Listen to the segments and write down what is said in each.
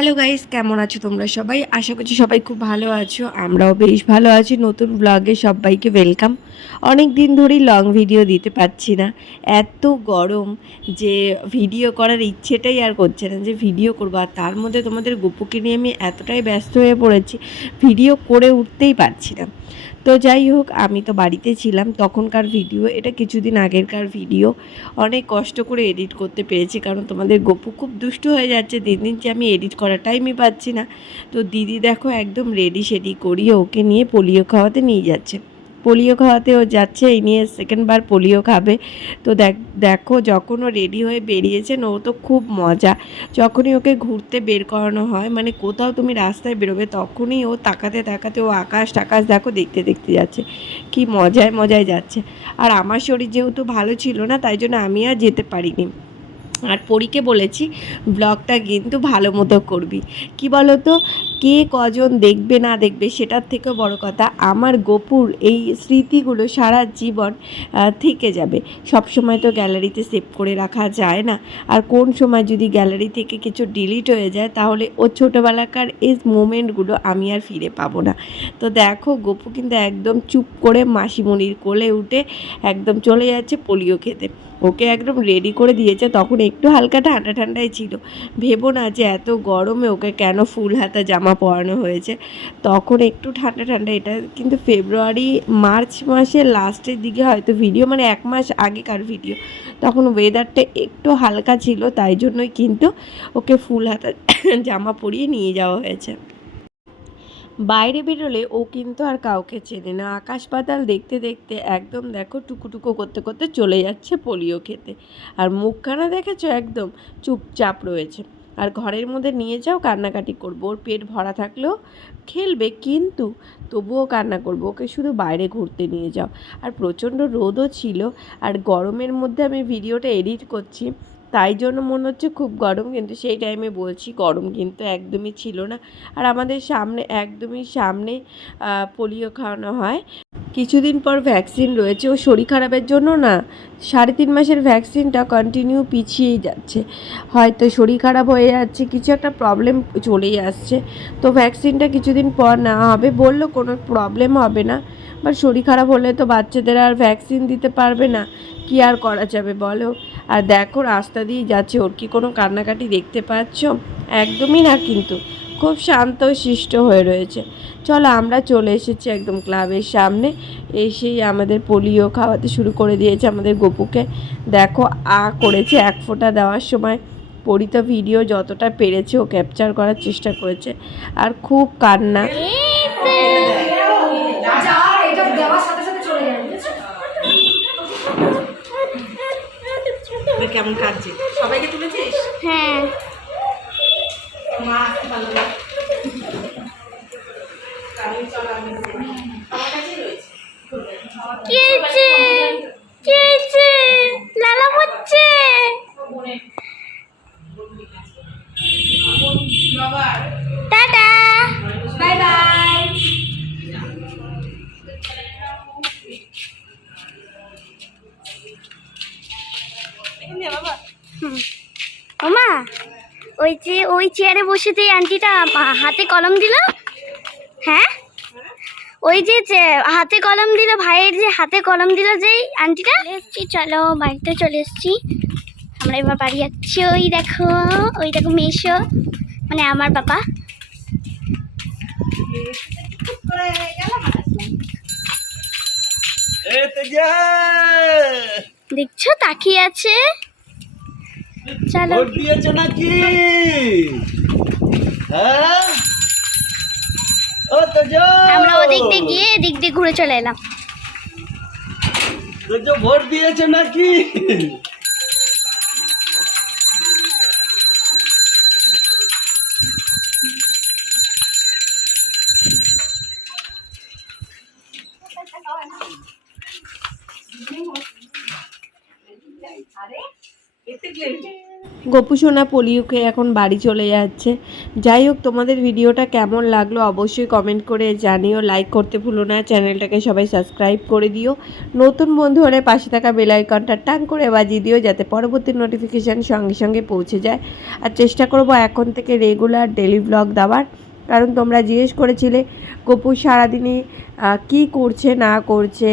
Hello guys, কেমন আছো তোমরা সবাই? আশা করছি সবাই খুব ভালো আছো। আমরাও বেশ ভালো আছি। নতুন ব্লগে সবাইকে ওয়েলকাম। অনেক দিন ধরেই লং ভিডিও দিতে পারছি না, এত গরম যে ভিডিও করার ইচ্ছেটাই আর করছে না যে ভিডিও করবো। আর তার মধ্যে তোমাদের গপুকে নিয়ে আমি এতটাই ব্যস্ত হয়ে পড়েছি, ভিডিও করে উঠতেই পারছি না। তো যাই হোক, আমি তো বাড়িতে ছিলাম তখনকার ভিডিও, এটা কিছুদিন আগেরকার ভিডিও। অনেক কষ্ট করে এডিট করতে পেরেছি, কারণ তোমাদের গপু খুব দুষ্ট হয়ে যাচ্ছে দিন দিন, যে আমি এডিট করার টাইমই পাচ্ছি না। তো দিদি দেখো একদম রেডি সেডি করিয়ে ওকে নিয়ে পোলিও খাওয়াতে নিয়ে যাচ্ছে। পোলিও খাওয়াতে ও যাচ্ছে, এই নিয়ে সেকেন্ডবার পোলিও খাবে। তো দেখো যখন ও রেডি হয়ে বেরিয়েছেন, ও তো খুব মজা। যখনই ওকে ঘুরতে বের করানো হয়, মানে কোথাও তুমি রাস্তায় বেরোবে, তখনই ও তাকাতে তাকাতে ও আকাশ টাকাশ দেখো দেখতে দেখতে যাচ্ছে, কি মজায় মজায় যাচ্ছে। আর আমার শরীর যেহেতু ভালো ছিল না, তাই জন্য আমি আর যেতে পারিনি। আর পরীকে বলেছি ব্লগটা কিন্তু ভালো মতো করবি। কি বলো তো, কে কজন দেখবে না দেখবে সেটার থেকেও বড় কথা, আমার গপুর এই স্মৃতিগুলো সারা জীবন থেকে যাবে। সব সময় তো গ্যালারিতে সেভ করে রাখা যায় না। আর কোন সময় যদি গ্যালারি থেকে কিছু ডিলিট হয়ে যায়, তাহলে ও ছোটোবেলাকার এই মোমেন্টগুলো আমি আর ফিরে পাবো না। তো দেখো গপু কিন্তু একদম চুপ করে মাসিমণির কোলে উঠে একদম চলে যাচ্ছে পোলিও খেতে। ওকে একদম রেডি করে দিয়েছে, তখন একটু হালকা ঠান্ডা ঠান্ডাই ছিল। ভেবো না যে এত গরমে ওকে কেন ফুল হাতা জামা পরানো হয়েছে। তখন একটু ঠান্ডা ঠান্ডা, এটা কিন্তু ফেব্রুয়ারি মার্চ মাসের লাস্টের দিকে হয়তো ভিডিও, মানে 1 মাস আগেকার ভিডিও। তখন ওয়েদারটা একটু হালকা ছিল, তাই জন্যই কিন্তু ওকে ফুল হাতা জামা পরিয়ে নিয়ে যাওয়া হয়েছে। বাইরে বেরোলে ও কিন্তু আর কাউকে চেনে না, আকাশ পাতাল দেখতে দেখতে একদম দেখো টুকুটুকু করতে করতে চলে যাচ্ছে পোলিও খেতে। আর মুখখানা দেখেছো, একদম চুপচাপ রয়েছে। আর ঘরের মধ্যে নিয়ে যাও কান্নাকাটি করবো, ওর পেট ভরা থাকলেও খেলবে, কিন্তু তবুও কান্না করবো। ওকে শুধু বাইরে ঘুরতে নিয়ে যাও। আর প্রচণ্ড রোদও ছিল, আর গরমের মধ্যে আমি ভিডিওটা এডিট করছি, তাই জন্য মনে হচ্ছে খুব গরম, কিন্তু সেই টাইমে বলছি গরম কিন্তু একদমই ছিল না। আর আমাদের সামনে, একদমই সামনে পোলিও খাওয়ানো হয়। কিছুদিন পর ভ্যাকসিন রয়েছে, ও শরীর খারাপের জন্য না 3.5 মাসের ভ্যাকসিনটা কন্টিনিউ পিছিয়েই যাচ্ছে। হয়তো শরীর খারাপ হয়ে যাচ্ছে, কিছু একটা প্রবলেম চলেই আসছে। তো ভ্যাকসিনটা কিছুদিন পর নেওয়া হবে, বললো কোনো প্রবলেম হবে না। বাট শরীর খারাপ হলে তো বাচ্চাদের আর ভ্যাকসিন দিতে পারবে না, কি আর করা যাবে বলো। আর দেখো রাস্তা দিয়ে যাচ্ছে, ওর কি কোনো কান্নাকাটি দেখতে পাচ্ছ? একদমই না, কিন্তু খুব শান্ত শিষ্ট হয়ে রয়েছে। চলো, আমরা চলে এসেছি একদম ক্লাবের সামনে। এসেই আমাদের পোলিও খাওয়াতে শুরু করে দিয়েছে আমাদের গপুকে। দেখো করেছে এক ফোঁটা দেওয়ার সময়। পরি তো ভিডিও যতটা পেরেছে ও ক্যাপচার করার চেষ্টা করেছে, আর খুব কান্না। কেমন কাঁদছে, সবাইকে তুলেছিস? হ্যাঁ। লালা হচ্ছে। Tata, bye bye. ওমা, ওই যে ওই চেয়ারে বসে যে আন্টিটা হাতে কলম দিল, হ্যাঁ ওই যে হাতে কলম দিল, ভাইয়ের যে হাতে কলম দিল যেই আন্টিটা, এসছি। চলো বাড়িতে চলে এসছি আমরা, এবার বাড়ি যাচ্ছি। ওই দেখো মেশো, মানে আমার বাবা। দেখছো তাকিয়ে আছে। চলো, ভোট দিয়েছো নাকি? হ্যাঁ, আমরা ওদিক দিয়ে গিয়ে এদিক দিয়ে ঘুরে চলে এলাম। ভোট দিয়েছো নাকি? গপু সোনা পোলিওকে এখন বাড়ি চলে যাচ্ছে। যাই হোক, তোমাদের ভিডিওটা কেমন লাগলো অবশ্যই কমেন্ট করে জানিও, লাইক করতে ভুলো না, চ্যানেলটাকে সবাই সাবস্ক্রাইব করে দিও, নতুন বন্ধু হলে পাশে থাকা বেল আইকনটা টান করে বাজিয়ে দিও যাতে পরবর্তী নোটিফিকেশান সঙ্গে সঙ্গে পৌঁছে যায়। আর চেষ্টা করব এখন থেকে রেগুলার ডেলি ব্লগ দেওয়ার, কারণ তোমরা জিজ্ঞেস করেছিলে গপু সারাদিনে কী করছে না করছে,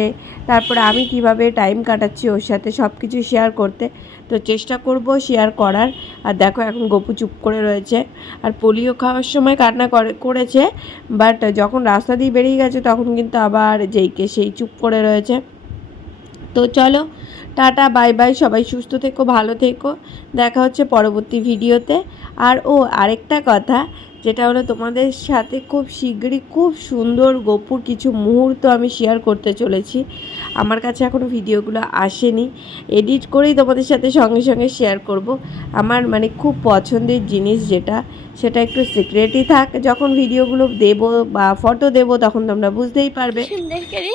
তারপরে আমি কিভাবে টাইম কাটাচ্ছি ওর সাথে, সব কিছু শেয়ার করতে। তো চেষ্টা করব শেয়ার করার। আর দেখো এখন গপু চুপ করে রয়েছে, আর পোলিও খাওয়ার সময় কান্না করেছে, বাট যখন রাস্তা দিয়ে বেরিয়ে গেছে তখন কিন্তু আবার যেইকে সেই চুপ করে রয়েছে। তো চলো, টাটা বাই বাই, সবাই সুস্থ থেকো, ভালো থেকো, দেখা হচ্ছে পরবর্তী ভিডিওতে। আর আরেকটা কথা, যেটা হলো তোমাদের সাথে খুব শীঘ্রই খুব সুন্দর গপুর কিছু মুহূর্ত আমি শেয়ার করতে চলেছি। আমার কাছে এখনও ভিডিওগুলো আসেনি, এডিট করেই তোমাদের সাথে সঙ্গে সঙ্গে শেয়ার করব। আমার মানে খুব পছন্দের জিনিস যেটা, সেটা একটু সিক্রেটই থাক। যখন ভিডিওগুলো দেব বা ফটো দেব তখন তোমরা বুঝতেই পারবে। সুন্দর করে,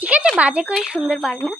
ঠিক আছে, বাজে করে সুন্দর পারবে না।